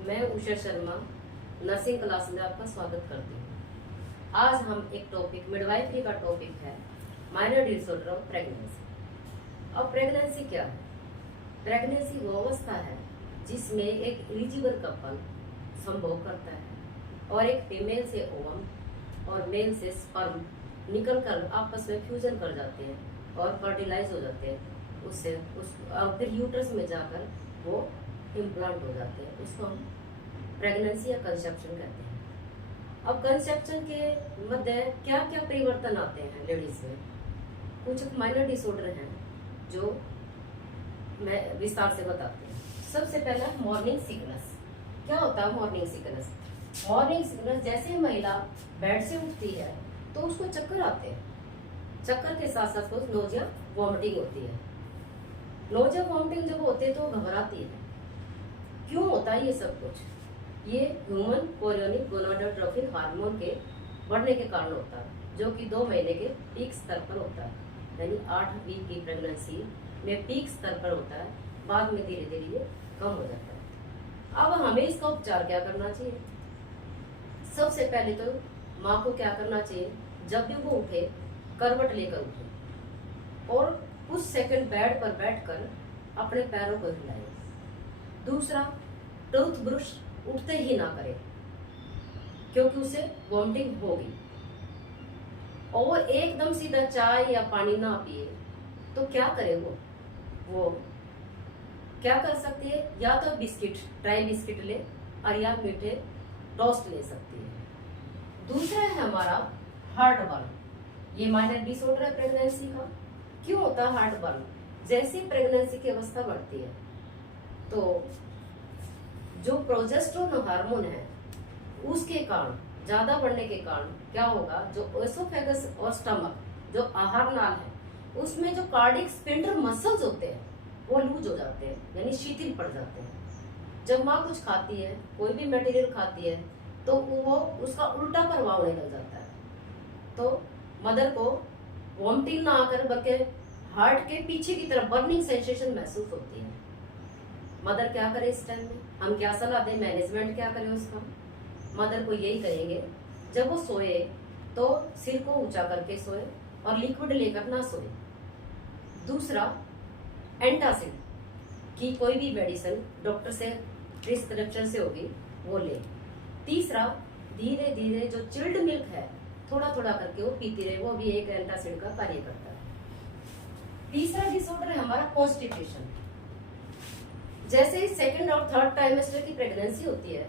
मैं Usha Sharma nursing class में आपका स्वागत करती हूँ। आज हम एक टॉपिक मिडवाइफरी का टॉपिक है माइनर डिसऑर्डर ऑफ प्रेगनेंसी। अब प्रेगनेंसी क्या है? प्रेगनेंसी वो अवस्था है जिसमें एक एलिजिबल कपल संभोग करता है और एक फीमेल से ओवम और मेल से स्पर्म निकलकर आपस में फ्यूजन कर जाते हैं और फर्टिलाइज हो जाते हैं। उससे फिर यूट्रस में जाकर वो इम्प्लांट हो जाते हैं। उसको हम प्रेगनेंसी या कंसेप्शन कहते हैं। अब कंसेप्शन के मध्य क्या क्या परिवर्तन आते हैं लेडीज में? कुछ माइनर डिसऑर्डर हैं जो मैं विस्तार से बताती हूँ। सबसे पहला मॉर्निंग सिकनेस। क्या होता है मॉर्निंग सिकनेस? मॉर्निंग सिकनेस जैसे महिला बेड से उठती है तो उसको चक्कर आते हैं। चक्कर के साथ साथ उसको नोजिया वॉमिटिंग होती है। नोजिया वॉमिटिंग जब होती है तो घबराती है। क्यों होता है ये सब कुछ? ये ह्यूमन कोरियोनिक गोनाडोट्रोपिन हार्मोन के बढ़ने के कारण होता है, जो कि 2 महीने के पीक स्तर पर होता है। यानी 8 वीक की प्रेगनेंसी में पीक स्तर पर होता है, बाद में धीरे धीरे ये कम हो जाता है। अब हमें इसका उपचार क्या करना चाहिए? सबसे पहले तो माँ को क्या करना चाहिए? जब भी वो उठे करवट लेकर उठे और कुछ सेकंड बेड पर बैठकर अपने पैरों को हिलाए। दूसरा, टूथ ब्रश उठते ही ना करे क्योंकि उसे वॉमिटिंग होगी। और एकदम सीधा चाय या पानी ना पिए तो क्या करे? वो क्या कर सकती है? या तो बिस्किट, ड्राई बिस्किट ले और या मीठे टोस्ट ले सकती है। दूसरा है हमारा हार्ट बर्न। ये माइनर डिसऑर्डर है प्रेगनेंसी का। क्यों होता है हार्ट बर्न? जैसे प्रेगनेंसी की अवस्था बढ़ती है तो जो प्रोजेस्टेरोन हार्मोन है उसके कारण, ज्यादा बढ़ने के कारण क्या होगा? जो एसोफेगस और स्टमक, जो आहार नाल है, उसमें जो कार्डिक स्पिंडर मसल्स होते हैं वो लूज हो जाते हैं, यानी शिथिल पड़ जाते हैं। जब माँ कुछ खाती है, कोई भी मटेरियल खाती है, तो वो उसका उल्टा प्रभाव होने लग जाता है। तो मदर को वॉमिटिंग ना आकर बल्कि हार्ट के पीछे की तरफ बर्निंग सेंसेशन महसूस होती है। मदर क्या करे इस टाइम में? हम क्या सलाह दें? मैनेजमेंट क्या करे उसका? मदर को यही कहेंगे, जब वो सोए तो सिर को ऊंचा करके सोए और लिक्विड लेकर ना सोए। दूसरा, एंटासिड की कोई भी मेडिसिन डॉक्टर से प्रिस्क्रिप्शन से होगी वो ले। तीसरा, धीरे धीरे जो चिल्ड मिल्क है थोड़ा थोड़ा करके वो पीती रहे, वो भी एक एंटासिड का कार्य करता है। तीसरा डिसऑर्डर है हमारा कॉन्स्टिपेशन। जैसे ही सेकंड और थर्ड ट्राइमेस्टर की प्रेगनेंसी होती है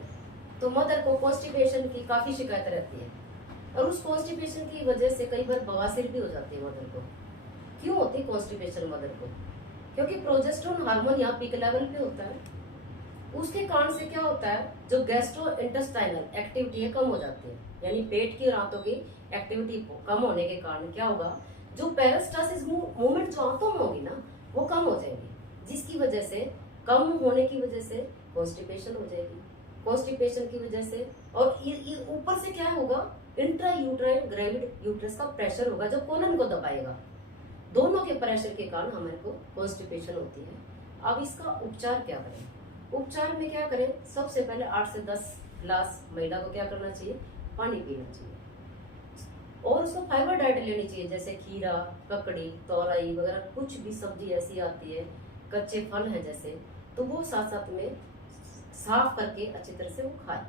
तो मदर को कॉन्स्टिपेशन की काफी शिकायत रहती है और उस कॉन्स्टिपेशन की वजह से कई बार बवासीर भी हो जाती है मदर को। क्यों होती है कॉन्स्टिपेशन मदर को? क्योंकि प्रोजेस्टेरोन हार्मोन यहाँ पीक लेवल पे होता है। उसके कारण से क्या होता है? जो गैस्ट्रो इंटेस्टाइनल एक्टिविटी है कम हो जाती है, यानी पेट की आंतों की एक्टिविटी कम होने के कारण क्या होगा? जो पेरिस्टासिस मूवमेंट जो आंतों में होगी ना वो कम हो जाएगी, जिसकी वजह से, कम होने की वजह से कॉन्स्टिपेशन हो जाएगी। कॉन्स्टिपेशन की वजह से और ऊपर से क्या होगा? इंट्रा यूट्राइन ग्रेविड यूट्रस का प्रेशर होगा जो कोलन को दबाएगा। दोनों के प्रेशर के कारण हमारे को कॉन्स्टिपेशन होती है। अब इसका उपचार क्या करें? उपचार में क्या करें? सबसे पहले 8 से 10 गिलास महिला को क्या करना चाहिए? पानी पीना चाहिए और उसको फाइबर डाइट लेनी चाहिए, जैसे खीरा, ककड़ी, तोरई वगैरह कुछ भी सब्जी ऐसी आती है, कच्चे फल हैं जैसे, तो वो साथ साथ में साफ करके अच्छी तरह से वो खाए।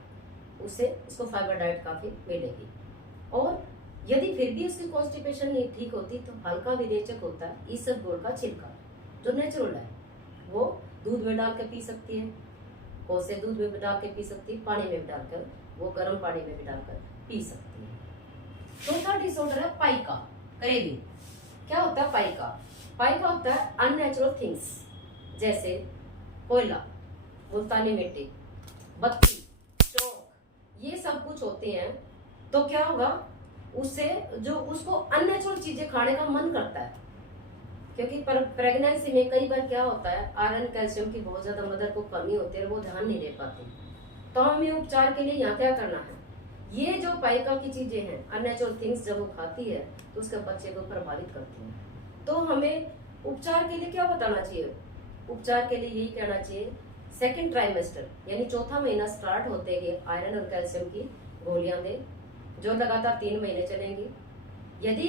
उससे उसको फाइबर डाइट काफी मिलेगी। और यदि फिर भी उसकी कॉन्स्टिपेशन नहीं ठीक होती तो हल्का विरेचक होता है इसबगोल का छिलका, जो नेचुरल है, वो दूध में डाल के पी सकती है, कोसे दूध में भी डाल के पी सकती है, पानी में भी डालकर, वो गर्म पानी में भी डालकर पी सकती है। चौथा डिसऑर्डर है पाइका, क्रेविंग। क्या होता है पाइका? पाइका होता है अननेचुरल थिंग्स, जैसे कोयला, मुल्तानी मिट्टी, बत्ती, चौक, ये सब कुछ होते हैं। तो क्या होगा? उससे जो उसको अननेचुरल चीजें खाने का मन करता है, क्योंकि प्रेगनेंसी में कई बार क्या होता है? आयरन कैल्शियम की बहुत ज्यादा मदर को कमी होती है और वो ध्यान नहीं दे पाती। तो हमें उपचार के लिए यहाँ क्या करना है? ये जो पाइका की चीजें हैं, अननेचुरल थिंग्स, जब वो खाती है तो उसके बच्चे को प्रभावित करती है। तो हमें उपचार के लिए क्या बताना चाहिए? उपचार के लिए यही कहना चाहिए, सेकंड ट्राइमेस्टर यानी चौथा महीना स्टार्ट होते ही आयरन और कैल्शियम की गोलियां दें, जो लगातार 3 महीने चलेंगी। यदि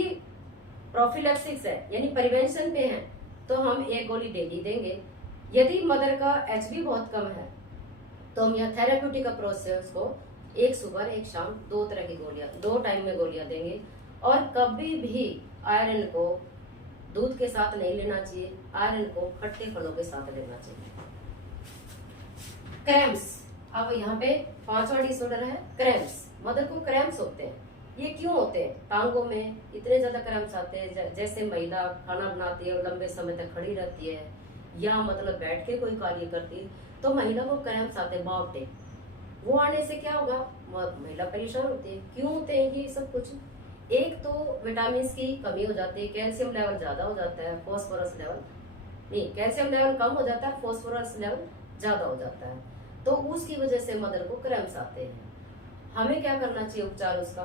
प्रोफिलैक्सिस है यानी प्रिवेंशन पे है तो हम 1 गोली डेली देंगे। यदि मदर का एचबी बहुत कम है तो हम यह थेरेप्यूटिक अप्रोच से उसको 1 सुबह 1 शाम 2 तरह की गोलियां 2 टाइम में गोलियां देंगे। और कभी भी आयरन को दूध के साथ नहीं लेना चाहिए, आयरन को खट्टे फलों के साथ लेना चाहिए। क्रैम्प्स, अब यहाँ पे 5वां डिसऑर्डर है क्रैम्प्स। मदर को क्रैम्प्स होते हैं, ये क्यों होते हैं? टांगों में इतने ज्यादा क्रैम्प्स आते हैं, जैसे महिला खाना बनाती है और लंबे समय तक खड़ी रहती है या मतलब बैठ के कोई कार्य करती है तो महिला को क्रैम्प्स आते हैं, बावटे। वो आने से क्या होगा? महिला परेशान होती है। क्यों होते हैं ये सब कुछ? एक तो विटामिन की कमी हो जाती है, कैल्शियम लेवल ज्यादा हो जाता है, फॉस्फोरस लेवल नहीं, कैल्शियम लेवल कम हो जाता है, फॉस्फोरस लेवल ज्यादा हो जाता है, तो उसकी वजह से मदर को क्रैम्प्स आते हैं। हमें क्या करना चाहिए उपचार? उसका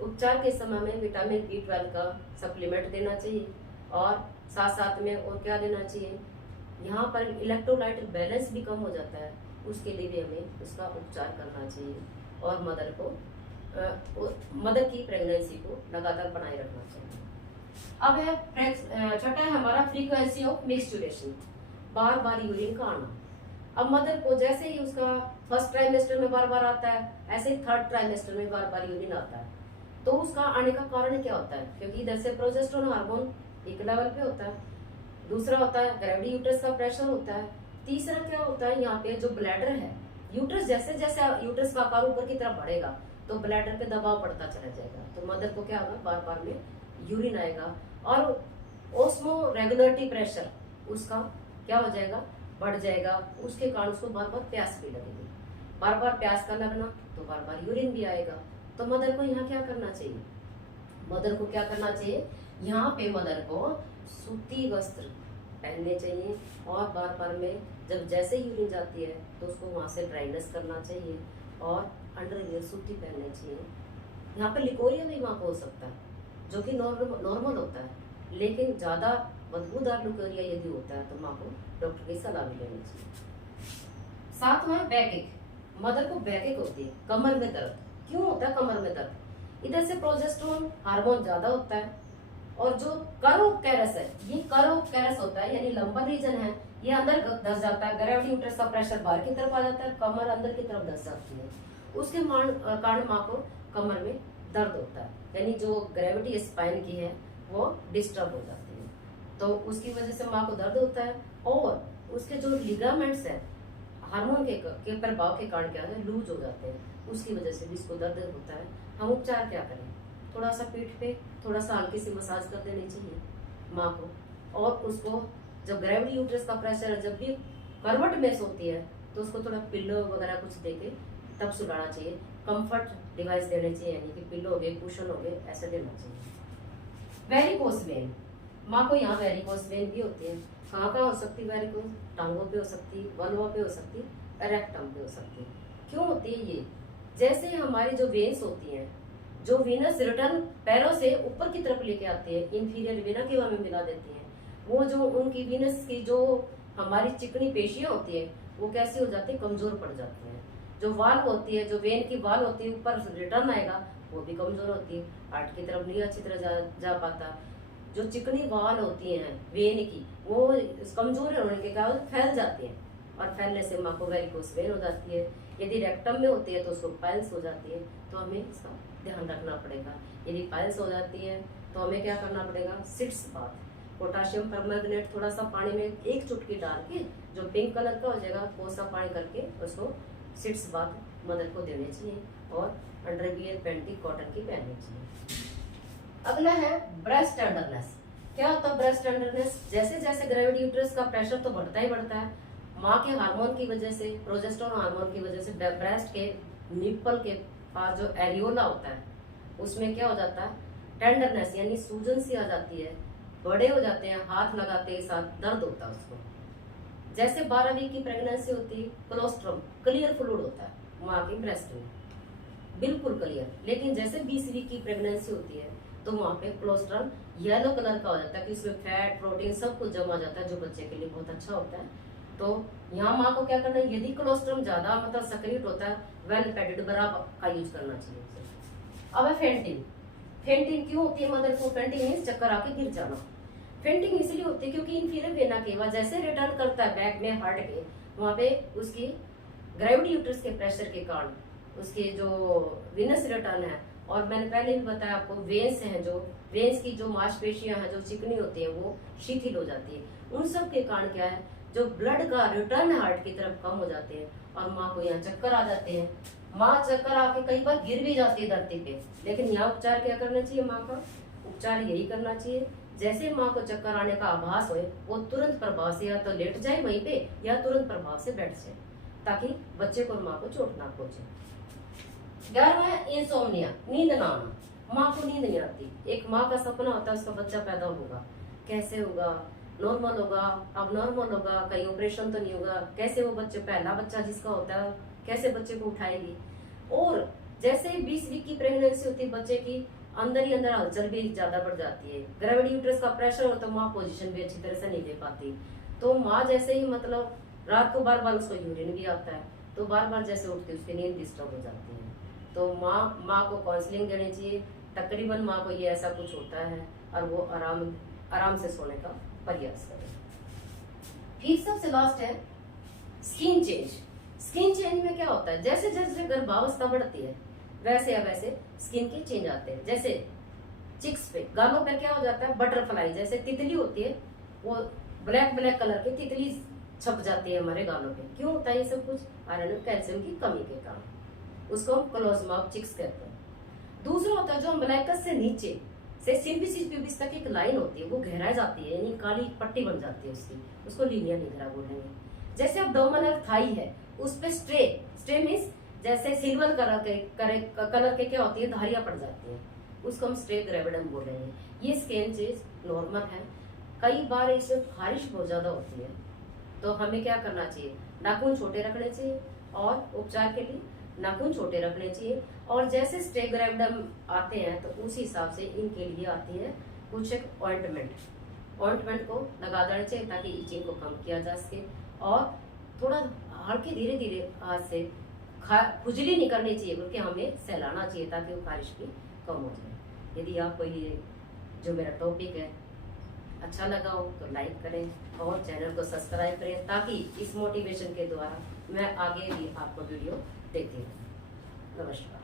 उपचार के समय में विटामिन B12 का सप्लीमेंट देना चाहिए और साथ साथ में और क्या देना चाहिए? यहाँ पर इलेक्ट्रोलाइट बैलेंस भी कम हो जाता है, उसके लिए भी हमें उसका उपचार करना चाहिए और मदर की प्रेगनेंसी को लगातार बनाए रखना चाहिए। अब है छठा है हमारा फ्रीक्वेंसी ऑफ मिक्सचुरेशन, बार बार यूरिन का आना। अब मदर को जैसे ही उसका फर्स्ट ट्राइमेस्टर में बार बार आता है, ऐसे ही थर्ड ट्राइमेस्टर में बार बार यूरिन आता है, तो उसका आने का कारण क्या होता है? क्योंकि इधर से प्रोजेस्टेरोन हार्मोन एक लेवल पे होता है, दूसरा होता है ग्रेविटी यूट्रस का प्रेशर होता है, तीसरा क्या होता है? यहाँ पे जो ब्लैडर है, यूट्रस जैसे जैसे यूट्रस का आकार ऊपर की तरफ बढ़ेगा तो ब्लैडर पे दबाव पड़ता चला जाएगा, तो मदर को क्या होगा? बार बार में यूरिन आएगा और ओस्मो रेगुलेटरी प्रेशर उसका क्या हो जाएगा? बढ़ जाएगा। उसके कारण उसको बार बार प्यास भी लगेगी, बार बार प्यास का लगना तो बार बार यूरिन भी आएगा। तो मदर को यहाँ क्या करना चाहिए? मदर को क्या करना चाहिए? यहाँ पे मदर को सूती वस्त्र पहनने चाहिए और बार बार में जब जैसे यूरिन जाती है तो उसको वहां से ड्राइनेस करना चाहिए और अंडरवियर सूती पहननी चाहिए। यहाँ पे लिकोरिया भी माँ को हो सकता है, जो कि नॉर्मल होता है, लेकिन ज्यादा बदबूदार लिकोरिया यदि होता है तो माँ को डॉक्टर की सलाह भी लेनी चाहिए। 7वां बैकएक, मदर को बैकएक होती है, कमर में दर्द। क्यों होता है कमर में दर्द? इधर से प्रोजेस्टेरोन हार्मोन ज्यादा होता है और जो करो कैरस है, ये करो कैरस होता है यानी लंबर रीजन है, ये अंदर धस जाता है, ग्रेविटी यूट्रस का प्रेशर बाहर की तरफ आ जाता है, कमर अंदर की तरफ धस जाती है, उसके कारण माँ को कमर में दर्द होता है, यानी जो ग्रेविटी स्पाइन की है वो डिस्टर्ब हो जाती है, तो उसकी वजह से माँ को दर्द होता है। और उसके जो लिगामेंट्स है हार्मोन के प्रभाव के कारण क्या है? लूज हो जाते हैं, उसकी वजह से भी इसको दर्द होता है। हम उपचार क्या करें? थोड़ा सा पीठ पे थोड़ा सा हल्की सी मसाज कर देनी चाहिए माँ को, और उसको जब ग्रेविटी यूट्रस का प्रेशर जब भी करवट में सोती है तो उसको थोड़ा पिल्लो वगैरह कुछ देके तब सुलाना चाहिए। कंफर्ट डिवाइस देने चाहिए, यानी कि पिल्लो हो गए, कुशन हो गए, ऐसे देना चाहिए। वेरिकोस वेन, माँ को यहाँ वेरिकोस वेन भी होती है। कहाँ कहाँ हो सकती है वेरिकोस? टांगों पे हो सकती है, वल्वा पे हो सकती है, रेक्टम पे हो सकती है। क्यों होती है ये? जैसे हमारी जो वेन्स होती हैं, जो वीनस रिटर्न पैरों से ऊपर की तरफ लेके आती है, इंफीरियर वेना की हमें मिला देती है, वो जो उनकी वीनस की जो हमारी चिकनी पेशियां होती है वो कैसी हो जाती है? कमजोर पड़ जाती है। जो वाल होती है, जो वेन की वाल होती है, ऊपर रिटर्न आएगा वो भी कमजोर होती है, हार्ट की तरफ नहीं अच्छी तरह जा पाता। जो चिकनी वाल होती हैं वेन की, वो कमजोर होने के कारण फैल जाती है और फैलने से माँ को वेरिकोस वेन हो जाती है। यदि रेक्टम में होती है तो उसको पाइल्स हो जाती है, तो हमें इसका ध्यान रखना पड़ेगा। यदि पाइल्स हो जाती है तो हमें क्या करना पड़ेगा? सिट्स बाथ, पोटाशियम परमैंगनेट थोड़ा सा पानी में 1 चुटकी डाल के जो पिंक कलर का हो जाएगा कोसा पानी करके उसको सिट्स बाथ मदर को देने चाहिए और अंडरवियर पैंटी कॉटन की पहननी चाहिए। अगला है ब्रेस्ट टेंडरनेस। क्या होता है ब्रेस्ट टेंडरनेस? जैसे जैसे ग्रेविटी यूट्रस का प्रेशर तो बढ़ता ही बढ़ता है, माँ के हार्मोन की वजह से, प्रोजेस्टेरोन हार्मोन की वजह से ब्रेस्ट के निप्पल के पास जो एरियोला होता है उसमें क्या हो जाता है? टेंडरनेस यानी सूजन सी आ जाती है, बड़े हो जाते हैं, हाथ लगाते ही साथ दर्द होता है उसको। जैसे 12 वीक की प्रेगनेंसी होती है, कोलोस्ट्रम क्लियर फ्लूइड होता है माँ की ब्रेस्ट में, बिल्कुल क्लियर। लेकिन जैसे 20 वीक की प्रेगनेंसी होती है तो वहाँ पे कोलोस्ट्रम येलो कलर का हो जाता है कि उसमें फैट प्रोटीन सब कुछ जमा जाता है, जो बच्चे के लिए बहुत अच्छा होता है। तो यहाँ माँ को क्या करना है, यदि कोलोस्ट्रम ज्यादा मतलब सक्रिय होता है, वेल पेडेड बरा का यूज करना चाहिए उसे। अब है फेंटिंग। फेंटिंग क्यों होती है मदर को? फेंटिंग मीन्स चक्कर आके गिर जाना। फेंटिंग इसलिए होती है क्योंकि इंफीरियर वेना केवा जैसे रिटर्न करता है बैक में हार्ट के, वहां पे उसकी ग्रेविटी यूट्रस के प्रेशर के कारण उसके जो विनस रिटर्न है, और मैंने पहले भी बताया आपको वेन्स हैं, जो वेन्स की जो मांसपेशियां हैं जो चिकनी होती है वो शिथिल हो जाती है। उन सब के कारण क्या है, जो ब्लड का रिटर्न हार्ट की तरफ कम हो जाते हैं और माँ को यहाँ चक्कर आ जाते हैं। माँ चक्कर आके कई बार गिर भी जाती है धरती पे, लेकिन यहाँ उपचार क्या करना चाहिए? माँ का उपचार यही करना चाहिए, जैसे माँ को चक्कर आने का आभास होए वो तुरंत प्रभाव से या तो लेट जाए वहीं पे या तुरंत प्रभाव से बैठ जाए, ताकि बच्चे को और माँ को चोट ना पहुंचे। 11वां है इंसोम्निया, नींद ना आना। माँ को नींद नहीं आती। एक माँ का सपना होता है उसका बच्चा पैदा होगा, कैसे होगा? नॉर्मल होगा, अब नॉर्मल होगा, कहीं ऑपरेशन तो नहीं होगा? कैसे वो बच्चे, पहला बच्चा जिसका होता है, कैसे बच्चे को उठाएगी? और जैसे 20 वीक की प्रेगनेंसी होती है बच्चे की, अंदर ही अंदर हलचल भी ज्यादा बढ़ जाती है, ग्रेविटी यूट्रस का प्रेशर हो तो माँ पोजीशन भी अच्छी तरह से नहीं ले पाती। तो माँ जैसे ही मतलब रात को बार बार उसको यूरिन भी आता है, तो बार बार जैसे उठती है उसकी नींद डिस्टर्ब हो जाती है। तो माँ को काउंसलिंग देनी चाहिए। तकरीबन माँ को ये ऐसा कुछ होता है और वो आराम से सोने का प्रयास करें। फिर सबसे लास्ट है स्किन चेंज। स्किन चेंज में क्या होता है, जैसे जैसे गर्भावस्था बढ़ती है वैसे या वैसे स्किन के चेंज आते हैं। जैसे चिक्स पे, गालों पे क्या हो जाता है, बटरफ्लाई जैसे तितली होती है, वो ब्लैक ब्लैक कलर की तितली छप जाती है हमारे गालों पे। क्यों होता है ये सब कुछ? आयरन और कैल्शियम की कमी के कारण। उसको हम क्लोज्मा ऑफ चिक्स कहते हैं। दूसरा होता है जो अम्बिलिकस से नीचे से सिम्फिसिस प्यूबिस तक एक लाइन होती है, वो गहरा जाती है, यानी काली पट्टी बन जाती है उसकी, उसको लीनिया निग्रा बोलेंगे। जैसे अब्डोमिनल थाई है, उस पे स्ट्रे मीन्स जैसे सिल्वर कलर के क्या होती है, धारियां पड़ जाती हैं, उसको हम स्ट्रे ग्रेविडम बोलेंगे। ये स्किन चेंज नॉर्मल है। कई बार इसमें खारिश बहुत ज्यादा होती है, तो हमें क्या करना चाहिए? नाखून छोटे रखने चाहिए, और उपचार के लिए नाखून छोटे रखने चाहिए। और जैसे स्ट्रे ग्रेविडम आते हैं तो उस हिसाब से इनके लिए आती है कुछ एक ऑइंटमेंट को लगा देना चाहिए, ताकि इचिंग को कम किया जा सके। और थोड़ा हल्के धीरे धीरे हाथ से खुजली नहीं करनी चाहिए, बल्कि हमें सहलाना चाहिए, ताकि वो खारिश भी कम हो जाए। यदि आपको ये जो मेरा टॉपिक है अच्छा लगा हो तो लाइक करें और चैनल को सब्सक्राइब करें, ताकि इस मोटिवेशन के द्वारा मैं आगे भी आपको वीडियो देती रहूं। नमस्कार।